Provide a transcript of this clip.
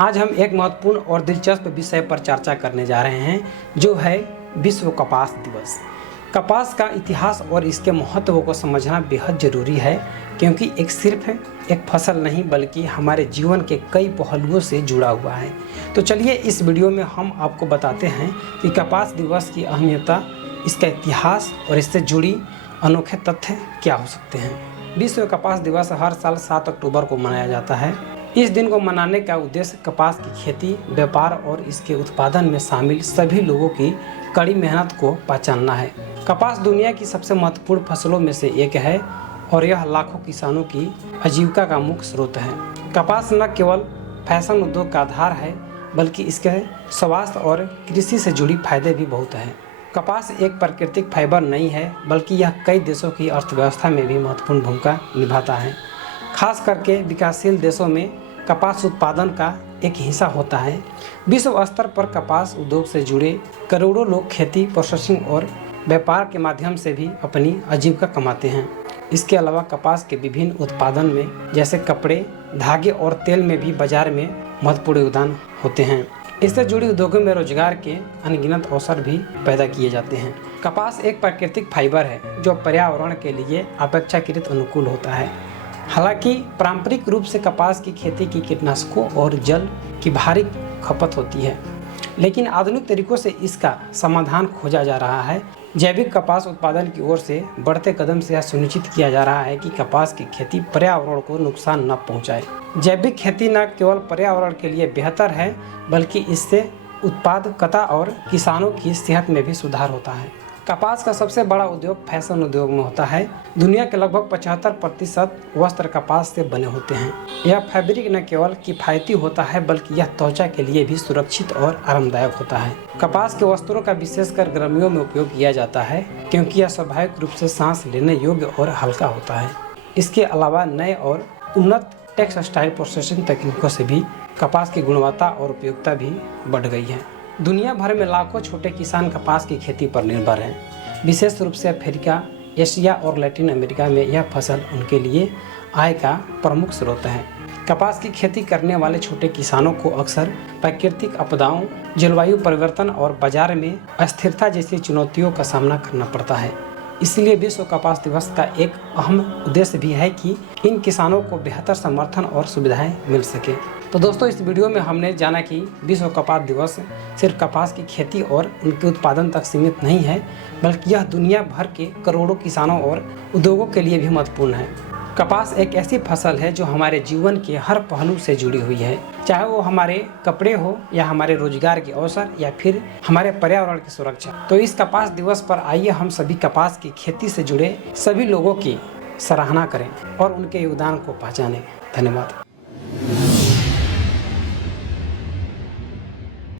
आज हम एक महत्वपूर्ण और दिलचस्प विषय पर चर्चा करने जा रहे हैं, जो है विश्व कपास दिवस। कपास का इतिहास और इसके महत्व को समझना बेहद ज़रूरी है, क्योंकि सिर्फ एक फसल नहीं बल्कि हमारे जीवन के कई पहलुओं से जुड़ा हुआ है। तो चलिए इस वीडियो में हम आपको बताते हैं कि कपास दिवस की अहमियता, इसका इतिहास और इससे जुड़ी अनोखे तथ्य क्या हो सकते हैं। विश्व कपास दिवस हर साल 7 अक्टूबर को मनाया जाता है। इस दिन को मनाने का उद्देश्य कपास की खेती, व्यापार और इसके उत्पादन में शामिल सभी लोगों की कड़ी मेहनत को पहचानना है। कपास दुनिया की सबसे महत्वपूर्ण फसलों में से एक है और यह लाखों किसानों की आजीविका का मुख्य स्रोत है। कपास न केवल फैशन उद्योग का आधार है, बल्कि इसके स्वास्थ्य और कृषि से जुड़ी फायदे भी बहुत हैं। कपास एक प्राकृतिक फाइबर नहीं है, बल्कि यह कई देशों की अर्थव्यवस्था में भी महत्वपूर्ण भूमिका निभाता है। खास करके विकासशील देशों में कपास उत्पादन का एक हिस्सा होता है। विश्व स्तर पर कपास उद्योग से जुड़े करोड़ों लोग खेती, प्रोसेसिंग और व्यापार के माध्यम से भी अपनी आजीविका कमाते हैं। इसके अलावा कपास के विभिन्न उत्पादन में जैसे कपड़े, धागे और तेल में भी बाजार में महत्वपूर्ण योगदान होते हैं। इससे जुड़ी उद्योगों में रोजगार के अनगिनत अवसर भी पैदा किए जाते हैं। कपास एक प्राकृतिक फाइबर है जो पर्यावरण के लिए अपेक्षाकृत अनुकूल होता है। हालांकि पारंपरिक रूप से कपास की खेती की कीटनाशकों और जल की भारी खपत होती है, लेकिन आधुनिक तरीकों से इसका समाधान खोजा जा रहा है। जैविक कपास उत्पादन की ओर से बढ़ते कदम से यह सुनिश्चित किया जा रहा है कि कपास की खेती पर्यावरण को नुकसान न पहुंचाए। जैविक खेती न केवल पर्यावरण के लिए बेहतर है, बल्कि इससे उत्पादकता और किसानों की सेहत में भी सुधार होता है। कपास का सबसे बड़ा उद्योग फैशन उद्योग में होता है। दुनिया के लगभग 75% वस्त्र कपास से बने होते हैं। यह फैब्रिक न केवल किफ़ायती होता है, बल्कि यह त्वचा के लिए भी सुरक्षित और आरामदायक होता है। कपास के वस्त्रों का विशेषकर गर्मियों में उपयोग किया जाता है, क्योंकि यह स्वाभाविक रूप से सांस लेने योग्य और हल्का होता है। इसके अलावा नए और उन्नत टेक्सटाइल प्रोसेसिंग तकनीकों से भी कपास की गुणवत्ता और उपयोगिता भी बढ़ गई है। दुनिया भर में लाखों छोटे किसान कपास की खेती पर निर्भर हैं। विशेष रूप से अफ्रीका, एशिया और लैटिन अमेरिका में यह फसल उनके लिए आय का प्रमुख स्रोत है। कपास की खेती करने वाले छोटे किसानों को अक्सर प्राकृतिक आपदाओं, जलवायु परिवर्तन और बाजार में अस्थिरता जैसी चुनौतियों का सामना करना पड़ता है। इसलिए विश्व कपास दिवस का एक अहम उद्देश्य भी है कि इन किसानों को बेहतर समर्थन और सुविधाएं मिल सके। तो दोस्तों, इस वीडियो में हमने जाना कि विश्व कपास दिवस सिर्फ कपास की खेती और उनके उत्पादन तक सीमित नहीं है, बल्कि यह दुनिया भर के करोड़ों किसानों और उद्योगों के लिए भी महत्वपूर्ण है। कपास एक ऐसी फसल है जो हमारे जीवन के हर पहलू से जुड़ी हुई है, चाहे वो हमारे कपड़े हो या हमारे रोजगार के अवसर या फिर हमारे पर्यावरण की सुरक्षा। तो इस कपास दिवस पर आइए हम सभी कपास की खेती से जुड़े सभी लोगों की सराहना करें और उनके योगदान को पहचानें। धन्यवाद।